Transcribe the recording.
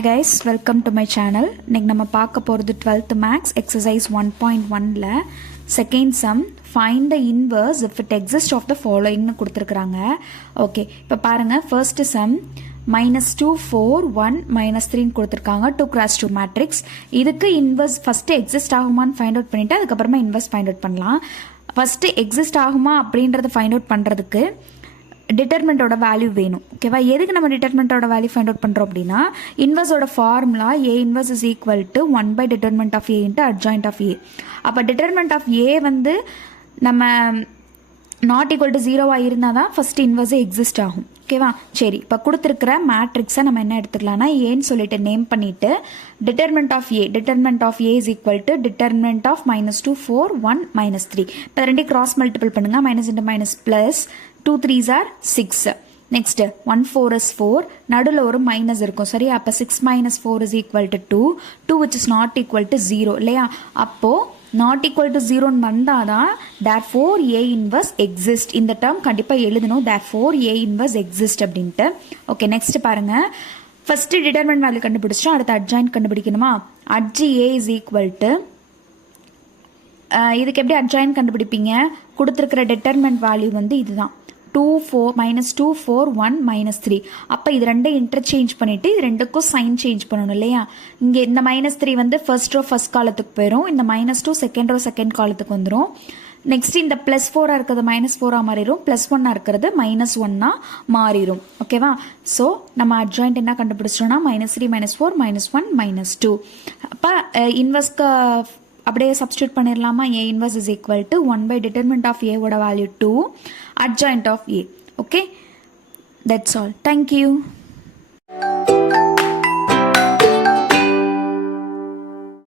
Hi guys, welcome to my channel. இன்னைக்கு நம்ம பார்க்க போறது 12th max exercise 1.1ல second sum find the inverse if it exists of the following னு கொடுத்திருக்காங்க. Okay, இப்போ பாருங்க first sum -2 4 1 -3 னு கொடுத்திருக்காங்க 2x2 matrix. இதுக்கு inverse first exist ஆகுமான்னு find out பண்ணிட்டு அதுக்கப்புறமா inverse find out பண்ணலாம். first exist ஆகுமா அப்படின்றத find out பண்றதுக்கு டிட்டர்மெண்டோட வேல்யூ வேணும். ஓகேவா, எதுக்கு நம்ம டிட்டர்மெண்டோட வேல்யூ ஃபைண்ட் அவுட் பண்ணுறோம் அப்படின்னா இன்வர்ஸோட formula A inverse is equal to 1 by determinant of A into adjoint of A. அப்போ டிட்டர்மெண்ட் ஆஃப் ஏ வந்து நம்ம நாட் ஈக்குவல் டு 0 இருந்தால் தான் ஃபர்ஸ்ட் இன்வர்ஸே எக்ஸிஸ்ட் ஆகும். ஓகேவா, சரி, இப்போ கொடுத்துருக்கிற மேட்ரிக்ஸை நம்ம என்ன எடுத்துக்கலாம்னா ஏன்னு சொல்லிட்டு நேம் பண்ணிட்டு determinant of A is equal to determinant of -2 4 1 -3. இப்போ ரெண்டே கிராஸ் மல்டிபிள் பண்ணுங்க, minus into minus plus 2 3s are 6. Next 1 4 is 4, நடுவில் ஒரு மைனஸ் இருக்கும். சரி, அப்போ 6 minus 4 is equal to 2 which is not equal to 0 இல்லையா. அப்போ not equal to 0 வந்தாதான் therefore A inverse exist. இந்த டேர்ம் கண்டிப்பாக எழுதணும், therefore A inverse exist அப்படின்ட்டு. ஓகே, நெக்ஸ்ட் பாருங்க, ஃபர்ஸ்ட் டிட்டர்மெண்ட் வேல்யூ கண்டுபிடிச்சிட்டோம், அடுத்து adjoint கண்டுபிடிக்கணுமா. அட்ஜி A is equal to இதுக்கு எப்படி அட்ஜாயின்ட் கண்டுபிடிப்பீங்க, கொடுத்துருக்கிற டிட்டர்மெண்ட் வேல்யூ வந்து இதுதான் -2 4 1 -3. அப்போ இது ரெண்டும் இன்டர்சேஞ்ச் பண்ணிட்டு இது ரெண்டுக்கும் சைன் சேஞ்ச் பண்ணணும் இல்லையா. இங்கே இந்த -3 வந்து ஃபர்ஸ்ட் ரோ ஃபர்ஸ்ட் காலத்துக்கு போயிடும், இந்த -2 செகண்ட் ரோ செகண்ட் காலத்துக்கு வந்துடும். நெக்ஸ்ட் இந்த +4 இருக்கிறது -4 மாறிடும், +1 இருக்கிறது -1 மாறிடும். ஓகேவா, ஸோ நம்ம அட்ஜாயிண்ட் என்ன கண்டுபிடிச்சோம்னா -3 -4 -1 -2. அப்போ இன்வெர்ஸ்க்கு அப்படியே சப்ஸ்டியூட் பண்ணிடலாமா. A inverse is equal to 1 by determinant of A ஓட value 2 adjoint of A. Okay, that's all. Thank you.